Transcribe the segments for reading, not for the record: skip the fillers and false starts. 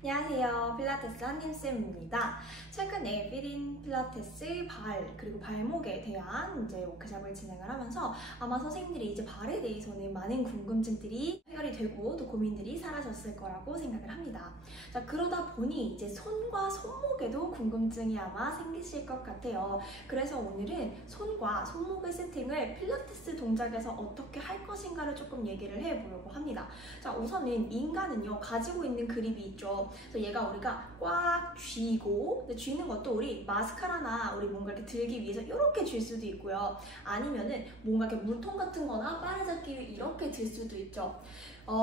안녕하세요. 필라테스 한님쌤입니다. 최근에 필인 필라테스 발 그리고 발목에 대한 워크숍을 진행을 하면서 아마 선생님들이 이제 발에 대해서는 많은 궁금증들이 해결이 되고 또 고민들이 사라졌을 거라고 생각을 합니다. 자, 그러다 보니 이제 손과 손목에도 궁금증이 아마 생기실 것 같아요. 그래서 오늘은 손과 손목의 세팅을 필라테스 동작에서 어떻게 할 것인가를 조금 얘기를 해보려고 합니다. 자, 우선은 인간은요 가지고 있는 그립이 있죠. 그래서 얘가 우리가 꽉 쥐고, 근데 쥐는 것도 우리 마스카라나 우리 뭔가 이렇게 들기 위해서 이렇게 쥘 수도 있고요. 아니면은 뭔가 이렇게 물통 같은 거나 바를 잡기 위해 이렇게 들 수도 있죠.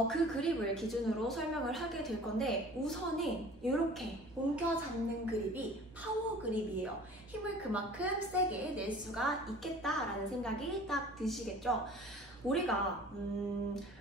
그 그립을 기준으로 설명을 하게 될 건데, 우선은 이렇게 옮겨 잡는 그립이 파워 그립이에요. 힘을 그만큼 세게 낼 수가 있겠다라는 생각이 딱 드시겠죠? 우리가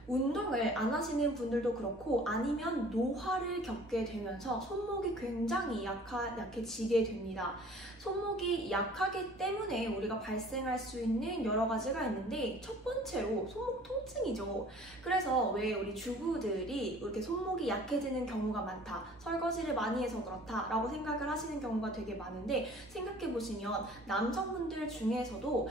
운동을 안 하시는 분들도 그렇고 아니면 노화를 겪게 되면서 손목이 굉장히 약해지게 됩니다. 손목이 약하기 때문에 우리가 발생할 수 있는 여러 가지가 있는데, 첫 번째로 손목 통증이죠. 그래서 왜 우리 주부들이 이렇게 손목이 약해지는 경우가 많다, 설거지를 많이 해서 그렇다 라고 생각을 하시는 경우가 되게 많은데, 생각해 보시면 남성분들 중에서도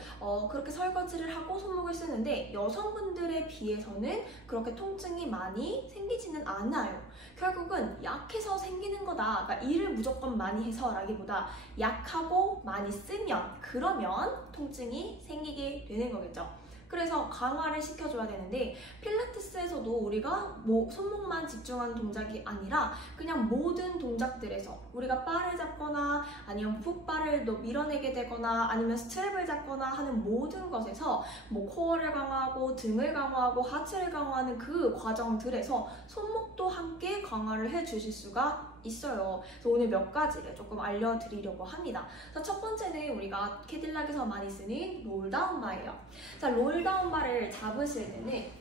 그렇게 설거지를 하고 손목을 쓰는데 여성분들에 비해서는 그렇게 통증이 많이 생기지는 않아요. 결국은 약해서 생기는 거다, 그러니까 일을 무조건 많이 해서 라기보다 약하고 많이 쓰면, 그러면 통증이 생기게 되는 거겠죠. 그래서 강화를 시켜줘야 되는데, 필라테스에서도 우리가 손목만 집중하는 동작이 아니라 그냥 모든 동작들에서 우리가 바를 잡거나 아니면 푹 바를 밀어내게 되거나 아니면 스트랩을 잡거나 하는 모든 것에서 코어를 강화하고 등을 강화하고 하체를 강화하는 그 과정들에서 손목도 함께 강화를 해주실 수가 있어요. 그래서 오늘 몇 가지를 조금 알려드리려고 합니다. 첫 번째는 우리가 캐딜락에서 많이 쓰는 롤다운 바예요. 자, 롤다운 바를 잡으실 때는,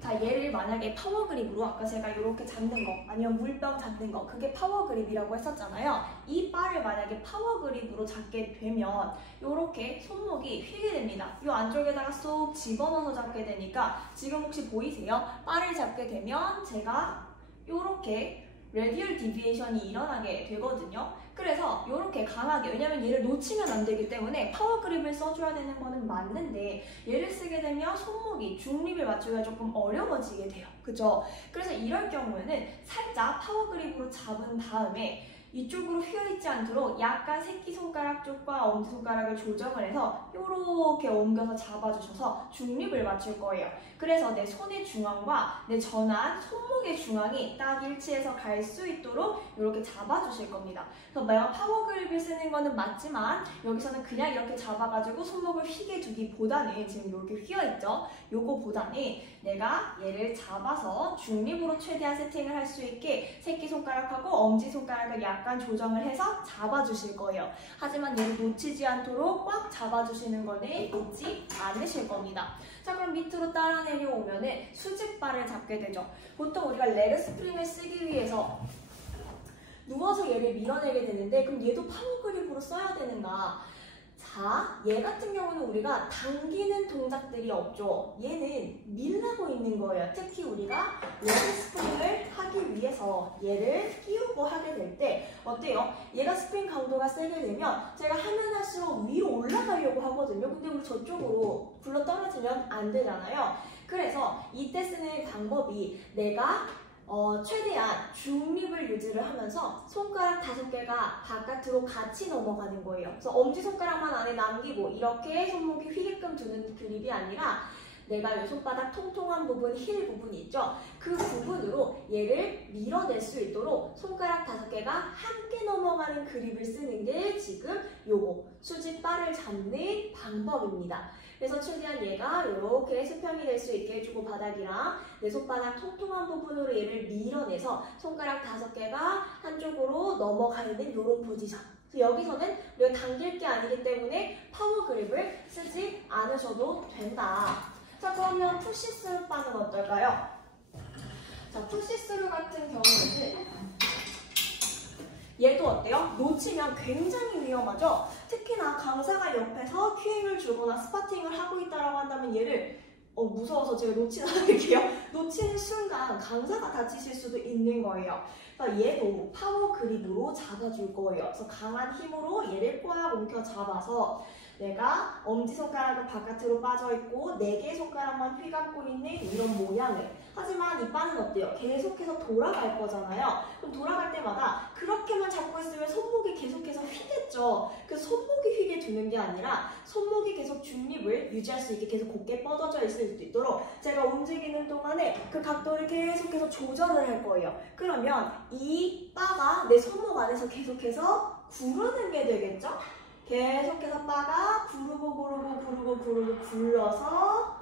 자, 얘를 만약에 파워 그립으로, 아까 제가 이렇게 잡는 거 아니면 물병 잡는 거, 그게 파워 그립이라고 했었잖아요. 이 바를 만약에 파워 그립으로 잡게 되면 이렇게 손목이 휘게 됩니다. 이 안쪽에다가 쏙 집어넣어서 잡게 되니까, 지금 혹시 보이세요? 바를 잡게 되면 제가 이렇게 레디얼 디비에이션이 일어나게 되거든요. 그래서 이렇게 강하게, 왜냐면 얘를 놓치면 안 되기 때문에 파워 그립을 써줘야 되는 거는 맞는데, 얘를 쓰게 되면 손목이 중립을 맞추기가 조금 어려워지게 돼요. 그죠? 그래서 이럴 경우에는 살짝 파워 그립으로 잡은 다음에 이쪽으로 휘어있지 않도록 약간 새끼손가락 쪽과 엄지손가락을 조정을 해서 이렇게 옮겨서 잡아주셔서 중립을 맞출 거예요. 그래서 내 손의 중앙과 내 전환, 손목의 중앙이 딱 일치해서 갈 수 있도록 이렇게 잡아주실 겁니다. 그래서 내가 파워 그립을 쓰는 거는 맞지만 여기서는 그냥 이렇게 잡아가지고 손목을 휘게 두기보다는, 지금 이렇게 휘어있죠? 요거보다는 내가 얘를 잡아서 중립으로 최대한 세팅을 할 수 있게 새끼손가락하고 엄지손가락을 약간 조정을 해서 잡아주실 거예요. 하지만 얘를 놓치지 않도록 꽉 잡아주시는 거는 잊지 않으실 겁니다. 자, 그럼 밑으로 따라 내려오면은 수직바를 잡게 되죠. 보통 우리가 레그 스프링을 쓰기 위해서 누워서 얘를 밀어내게 되는데, 그럼 얘도 파워 그립으로 써야 되는가? 자, 얘 같은 경우는 우리가 당기는 동작들이 없죠. 얘는 밀라고 있는 거예요. 특히 우리가 레그 스프링을 하기 위해서 얘를 끼우고 하게 될 때 어때요? 얘가 스프링 강도가 세게 되면 제가 하면 할수록 위로 올라가려고 하거든요. 근데 우리 저쪽으로 굴러 떨어지면 안 되잖아요. 그래서 이때 쓰는 방법이, 내가 최대한 중립을 유지를 하면서 손가락 5개가 바깥으로 같이 넘어가는 거예요. 그래서 엄지손가락만 안에 남기고 이렇게 손목이 휘게끔 두는 그립이 아니라, 내가 이 손바닥 통통한 부분, 힐 부분이 있죠? 그 부분으로 얘를 밀어낼 수 있도록 손가락 5개가 함께 넘어가는 그립을 쓰는 게 지금 요거 수직바를 잡는 방법입니다. 그래서 최대한 얘가 이렇게 수평이 될 수 있게 해주고, 바닥이랑 내 손바닥 통통한 부분으로 얘를 밀어내서 손가락 5개가 한쪽으로 넘어가는 이런 포지션. 그래서 여기서는 우리가 당길 게 아니기 때문에 파워 그립을 쓰지 않으셔도 된다. 자, 그러면 푸시스루 바는 어떨까요? 자, 푸시스루 같은 경우에는 얘도 어때요? 놓치면 굉장히 위험하죠? 특히나 강사가 옆에서 큐잉을 주거나 스파팅을 하고 있다고 한다면 얘를 무서워서 제가 놓지 않을게요. 놓치는 순간 강사가 다치실 수도 있는 거예요. 그래서 얘도 파워 그립으로 잡아줄 거예요. 그래서 강한 힘으로 얘를 꽉 움켜 잡아서 내가 엄지손가락은 바깥으로 빠져있고 4개의 손가락만 휘감고 있는 이런 모양을. 하지만 이 바는 어때요? 계속해서 돌아갈 거잖아요. 그럼 돌아갈 때마다 그렇게만 잡고 있으면 손목이 계속해서 휘겠죠. 그 손목이 휘게 두는 게 아니라 손목이 계속 중립을 유지할 수 있게 계속 곧게 뻗어져 있을 수 있도록 제가 움직이는 동안에 그 각도를 계속해서 조절을 할 거예요. 그러면 이 바가 내 손목 안에서 계속해서 구르는 게 되겠죠? 계속해서 바가 구르고 굴러서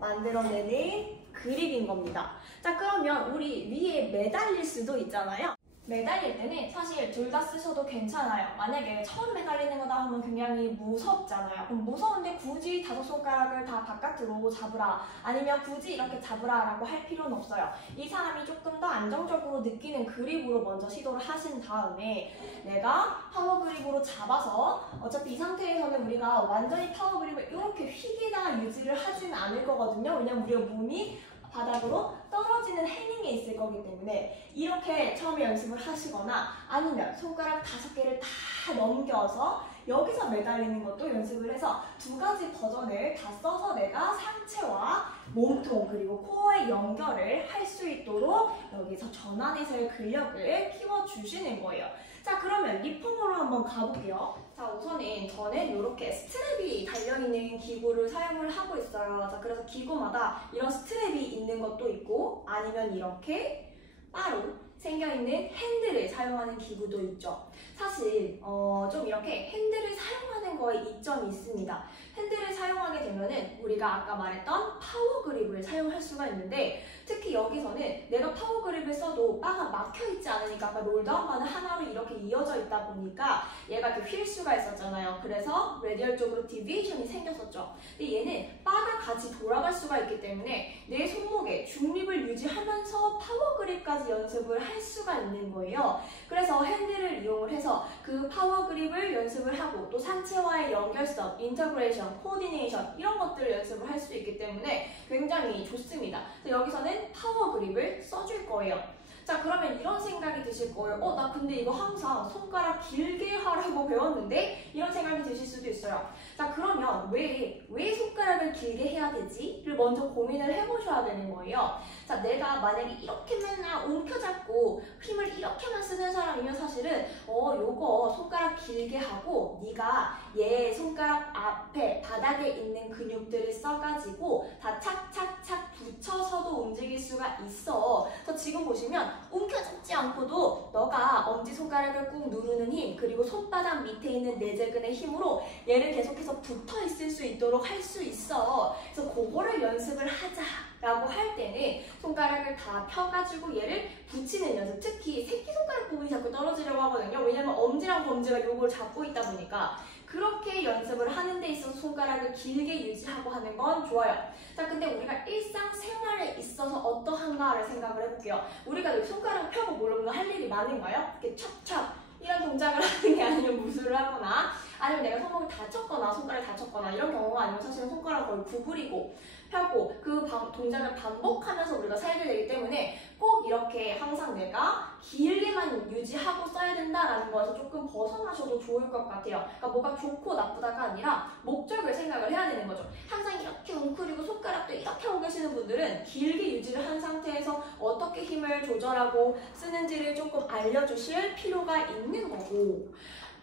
만들어내는 그립인 겁니다. 자, 그러면 우리 위에 매달릴 수도 있잖아요. 매달릴 때는 사실 둘 다 쓰셔도 괜찮아요. 만약에 처음 매달리는 거다 하면 굉장히 무섭잖아요. 그럼 무서운데 굳이 5손가락을 다 바깥으로 잡으라, 아니면 굳이 이렇게 잡으라 라고 할 필요는 없어요. 이 사람이 조금 더 안정적으로 느끼는 그립으로 먼저 시도를 하신 다음에 내가 파워 그립으로 잡아서, 어차피 이 상태에서는 우리가 완전히 파워 그립을 이렇게 휘기나 유지를 하지는 않을 거거든요. 왜냐면 우리가 몸이 바닥으로 떨어지는 해닝에 있을 거기 때문에 이렇게 처음에 연습을 하시거나, 아니면 손가락 5개를 다 넘겨서 여기서 매달리는 것도 연습을 해서 2가지 버전을 다 써서 내가 상체와 몸통 그리고 코어의 연결을 할 수 있도록 여기서 전완해서의 근력을 키워주시는 거예요. 자, 그러면 리폼으로 한번 가볼게요. 자, 우선은 저는 이렇게 스트랩이 달려있는 기구를 사용을 하고 있어요. 자, 그래서 기구마다 이런 스트랩이 있는 것도 있고, 아니면 이렇게 따로 생겨있는 핸들을 사용하는 기구도 있죠. 사실 좀 이렇게 핸들을 사용하는 거에 이점이 있습니다. 핸들을 사용하게 되면은 우리가 아까 말했던 파워 그립을 사용할 수가 있는데, 특히 여기서는 내가 파워 그립을 써도 바가 막혀있지 않으니까, 아까 롤다운 바는 하나로 이렇게 이어져 있다 보니까 얘가 이렇게 휠 수가 있었잖아요. 그래서 레디얼 쪽으로 디비에이션이 생겼었죠. 근데 얘는 바가 같이 돌아갈 수가 있기 때문에 내 손목에 중립을 유지하면서 파워 그립까지 연습을 할 수가 있는 거예요. 그래서 핸들을 이용을 해서 그 파워 그립을 연습을 하고, 또 상체와의 연결성, 인터그레이션, 코디네이션 이런 것들을 연습을 할 수 있기 때문에 굉장히 좋습니다. 그래서 여기서는 파워 그립을 써줄 거예요. 자, 그러면 이런 생각이 드실 거예요. 나 근데 이거 항상 손가락 길게 하라고 배웠는데? 이런 생각이 드실 수도 있어요. 자, 그러면 왜 손가락을 길게 해야 되지? 를 먼저 고민을 해보셔야 되는 거예요. 자, 내가 만약에 이렇게 맨날 움켜잡고 힘을 이렇게만 쓰는 사람이면 사실은 요거 손가락 길게 하고 네가 얘 손가락 앞에 바닥에 있는 근육들을 써가지고 다 착착착 붙여서도 움직일 수가 있어. 그래서 지금 보시면 움켜잡지 않고도 너가 엄지손가락을 꾹 누르는 힘, 그리고 손바닥 밑에 있는 내재근의 힘으로 얘를 계속해서 붙어 있을 수 있도록 할 수 있어. 그래서 그거를 연습을 하자라고 할 때는 손가락을 다 펴가지고 얘를 붙이는 연습, 특히 새끼손가락 부분이 자꾸 떨어지려고 하거든요. 왜냐면 엄지랑 검지가 요걸 잡고 있다 보니까 그렇게 연습을 하는 데 있어서 손가락을 길게 유지하고 하는 건 좋아요. 자, 근데 우리가 일상생활에 있어서 어떠한가를 생각을 해볼게요. 우리가 손가락을 펴고 뭔가 할 일이 많은가요? 이렇게 찹찹 이런 동작을 하는 게 아니면 무술을 하거나, 아니면 내가 손목을 다쳤거나 손가락을 다쳤거나 이런 경우가 아니면 사실은 손가락을 거의 구부리고 펴고 그 동작을 반복하면서 우리가 살게 되기 때문에 꼭 이렇게 항상 내가 길게만 유지하고 써야 된다라는 거에서 조금 벗어나셔도 좋을 것 같아요. 그러니까 뭐가 좋고 나쁘다가 아니라 목적을 생각을 해야 되는 거죠. 항상 이렇게 웅크리고 손가락도 이렇게 하고 계시는 분들은 길게 유지를 한 상태에서 어떻게 힘을 조절하고 쓰는지를 조금 알려주실 필요가 있는 거고,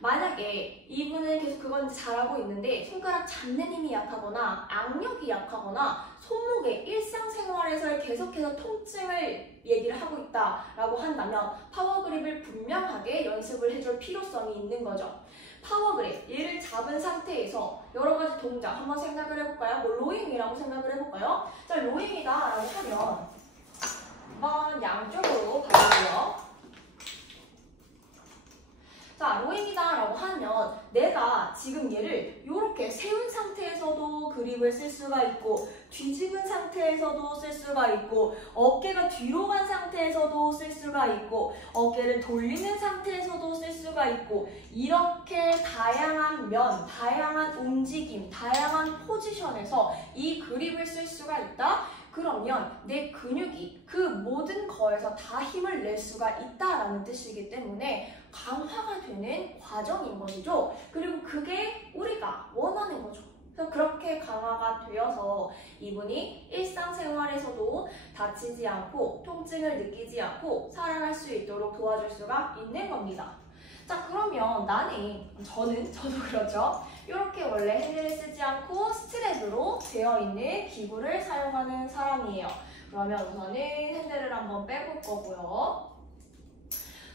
만약에 이분은 계속 그건 잘하고 있는데 손가락 잡는 힘이 약하거나 악력이 약하거나 손목에 일상생활에서 계속해서 통증을 얘기를 하고 있다라고 한다면 파워 그립을 분명하게 연습을 해줄 필요성이 있는 거죠. 파워 그립, 얘를 잡은 상태에서 여러 가지 동작 한번 생각을 해볼까요? 뭐 로잉이라고 생각을 해볼까요? 자, 로잉이다 라고 하면 한번 양쪽으로 봐볼게요. 자, 로잉이다 라고 하면 내가 지금 얘를 이렇게 세운 상태에서도 그립을 쓸 수가 있고, 뒤집은 상태 상태에서도 쓸 수가 있고 어깨가 뒤로 간 상태에서도 쓸 수가 있고 어깨를 돌리는 상태에서도 쓸 수가 있고 이렇게 다양한 면, 다양한 움직임, 다양한 포지션에서 이 그립을 쓸 수가 있다? 그러면 내 근육이 그 모든 거에서 다 힘을 낼 수가 있다라는 뜻이기 때문에 강화가 되는 과정인 것이죠. 그리고 그게 우리가 원하는 거죠. 그래서 그렇게 강화가 되어서 이분이 일상생활에서도 다치지 않고 통증을 느끼지 않고 살아갈 수 있도록 도와줄 수가 있는 겁니다. 자, 그러면 저도 그렇죠. 이렇게 원래 핸들을 쓰지 않고 스트랩으로 되어 있는 기구를 사용하는 사람이에요. 그러면 우선은 핸들을 한번 빼볼 거고요.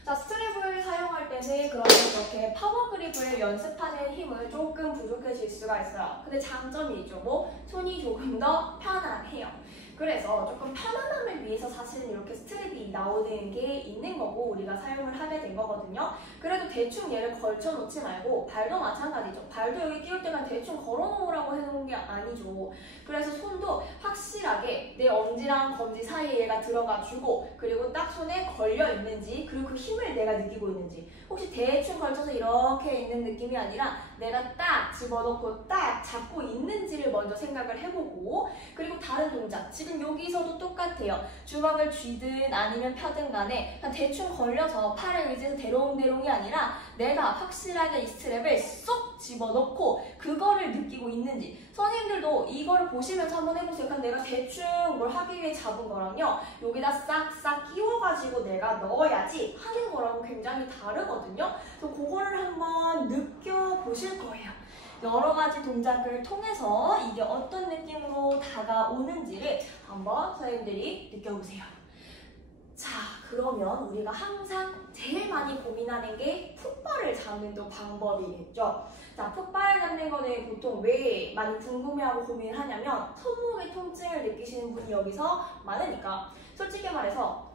자, 스트랩을 사용할 때는 그러면 이렇게 파워 그립을 연습하는 힘은 조금 부족해질 수가 있어요. 근데 장점이 있죠. 손이 조금 더 편안해요. 그래서 조금 편안함을 위해서 사실은 이렇게 스트랩이 나오는 게 있는 거고 우리가 사용을 하게 된 거거든요. 그래도 대충 얘를 걸쳐 놓지 말고 발도 마찬가지죠. 발도 여기 끼울 때만 대충 걸어 놓으라고 해놓은 게 아니죠. 그래서 손도 확실하게 내 엄지랑 검지 사이에 얘가 들어가주고 그리고 딱 손에 걸려 있는지 그리고 그 힘을 내가 느끼고 있는지 혹시 대충 걸쳐서 이렇게 있는 느낌이 아니라 내가 딱 집어넣고 딱 잡고 있는지를 먼저 생각을 해보고 그리고 다른 동작 지금 여기서도 똑같아요. 주먹을 쥐든 아니면 펴든 간에 그냥 대충 걸려서 팔에 의지해서 대롱대롱이 아니라 내가 확실하게 이 스트랩을 쏙 집어넣고 그거를 느끼고 있는지 선생님들도 이걸 보시면서 한번 해보세요. 그냥 내가 대충 뭘 하기 위해 잡은 거랑요 여기다 싹싹 끼워가지고 내가 넣어야지 하는 거랑은 굉장히 다르거든요. 그래서 그거를 한번 느껴보실 거예요. 여러 가지 동작을 통해서 이게 어떤 느낌으로 다가오는지를 한번 선생님들이 느껴보세요. 자, 그러면 우리가 항상 제일 많이 고민하는 게 풋발을 잡는 또 방법이겠죠. 자, 풋발을 잡는 거는 보통 왜 많이 궁금해하고 고민을 하냐면 손목의 통증을 느끼시는 분이 여기서 많으니까 솔직히 말해서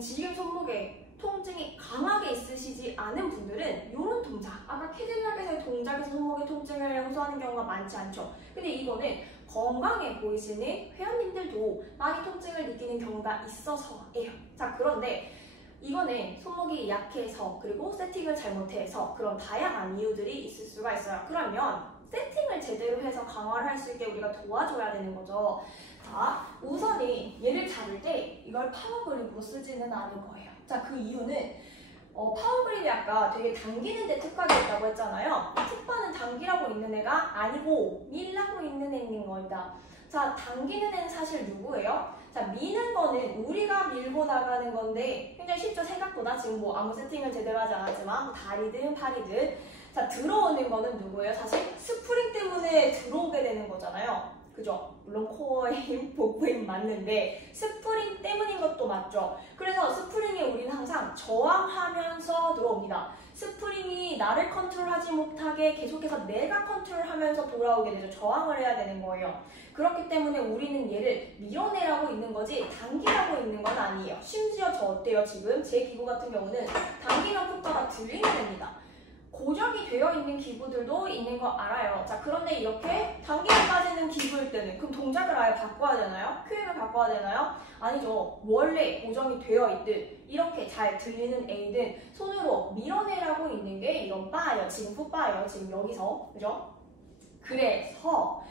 지금 손목에 통증이 강하게 있으시지 않은 분들은 이런 동작, 아까 캐딜락에서의 동작에서 손목의 통증을 호소하는 경우가 많지 않죠. 근데 이거는 건강해 보이시는 회원님들도 많이 통증을 느끼는 경우가 있어서예요. 자, 그런데 이거는 손목이 약해서 그리고 세팅을 잘못해서 그런 다양한 이유들이 있을 수가 있어요. 그러면 세팅을 제대로 해서 강화를 할 수 있게 우리가 도와줘야 되는 거죠. 자, 우선은 얘를 잡을 때 이걸 파워 그립으로 쓰지는 않을 거예요. 자, 그 이유는 파워 그립이 아까 되게 당기는 데 특화되어 있다고 했잖아요. 풋바는 당기라고 있는 애가 아니고 밀라고 있는 애인 거이다. 자, 당기는 애는 사실 누구예요? 자, 미는 거는 우리가 밀고 나가는 건데 굉장히 쉽죠. 생각보다 지금 아무 세팅을 제대로 하지 않았지만 다리든 팔이든 자, 들어오는 거는 누구예요? 사실 스프링 때문에 들어오게 되는 거잖아요. 그죠? 물론 코어의 힘, 복부의 힘 맞는데 스프링 때문인 것도 맞죠? 그래서 스프링에 우리는 항상 저항하면서 들어옵니다. 스프링이 나를 컨트롤하지 못하게 계속해서 내가 컨트롤하면서 돌아오게 되죠. 저항을 해야 되는 거예요. 그렇기 때문에 우리는 얘를 밀어내라고 있는 거지 당기라고 있는 건 아니에요. 심지어 저 어때요? 지금 제 기구 같은 경우는 당기면 풋바가 들리는 애입니다. 고정이 되어 있는 기구들도 있는 거 알아요. 자, 그런데 이렇게 당기면 빠지는 기구일 때는 그럼 동작을 아예 바꿔야 되나요? 큐잉을 바꿔야 되나요? 아니죠. 원래 고정이 되어 있듯 이렇게 잘 들리는 A든 손으로 밀어내라고 있는 게 이런 바예요. 지금 풋바예요. 지금 여기서. 그죠? 그래서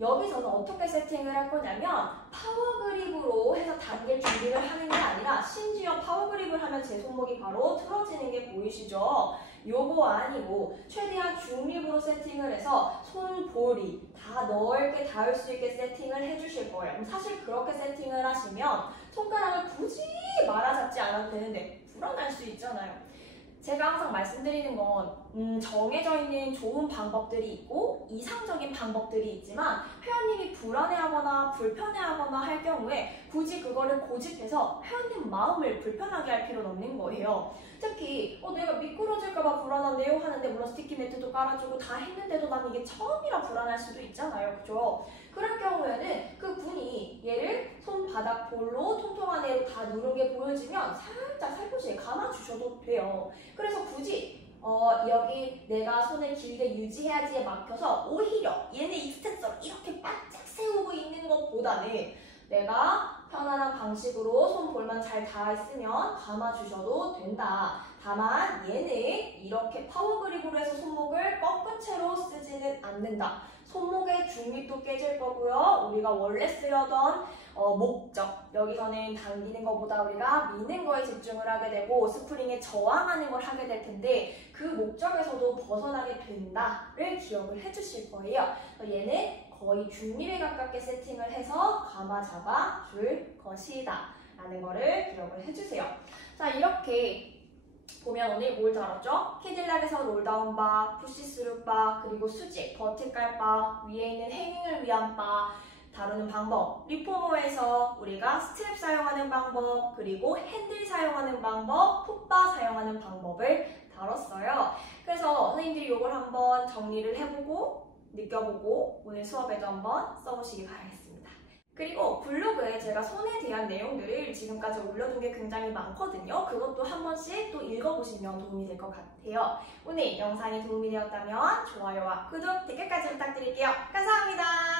여기서는 어떻게 세팅을 할 거냐면 파워 그립으로 해서 당길 준비를 하는 게 아니라 심지어 파워 그립을 하면 제 손목이 바로 틀어지는 게 보이시죠? 요거 아니고 최대한 중립으로 세팅을 해서 손볼이 다 넓게 닿을 수 있게 세팅을 해주실 거예요. 사실 그렇게 세팅을 하시면 손가락을 굳이 말아잡지 않아도 되는데 불안할 수 있잖아요. 제가 항상 말씀드리는 건 정해져 있는 좋은 방법들이 있고 이상적인 방법들이 있지만 회원님이 불안해하거나 불편해하거나 할 경우에 굳이 그거를 고집해서 회원님 마음을 불편하게 할 필요는 없는 거예요. 특히 내가 미끄러질까봐 불안한데요 하는데 물론 스티키 매트도 깔아주고 다 했는데도 난 이게 처음이라 불안할 수도 있잖아요. 그죠? 그럴 경우에는 그 분이 얘를 손바닥 볼로 통통한 애로 다 누르게 보여지면 살짝 살포시 감아주셔도 돼요. 그래서 굳이 여기 내가 손을 길게 유지해야지에 막혀서 오히려 얘네 익스텐서를 이렇게 바짝 세우고 있는 것보다는 내가 편안한 방식으로 손볼만 잘 닿아 있으면 감아주셔도 된다. 다만 얘는 이렇게 파워 그립으로 해서 손목을 꺾은 채로 쓰지는 않는다. 손목의 중립도 깨질 거고요. 우리가 원래 쓰려던 목적, 여기서는 당기는 것보다 우리가 미는 거에 집중을 하게 되고 스프링에 저항하는 걸 하게 될 텐데 그 목적에서도 벗어나게 된다를 기억을 해주실 거예요. 얘는 거의 중립에 가깝게 세팅을 해서 감아 잡아 줄 것이다 라는 거를 기억을 해주세요. 자, 이렇게 보면 오늘 뭘 다뤘죠? 캐딜락에서 롤다운 바, 푸시스루 바, 그리고 수직, 버티칼 바, 위에 있는 행잉을 위한 바 다루는 방법, 리포머에서 우리가 스트랩 사용하는 방법, 그리고 핸들 사용하는 방법, 풋바 사용하는 방법을 다뤘어요. 그래서 선생님들이 이걸 한번 정리를 해보고 느껴보고 오늘 수업에도 한번 써보시기 바라겠습니다. 그리고 블로그에 제가 손에 대한 내용들을 지금까지 올려둔 게 굉장히 많거든요. 그것도 한 번씩 또 읽어보시면 도움이 될 것 같아요. 오늘 영상이 도움이 되었다면 좋아요와 구독, 댓글까지 부탁드릴게요. 감사합니다.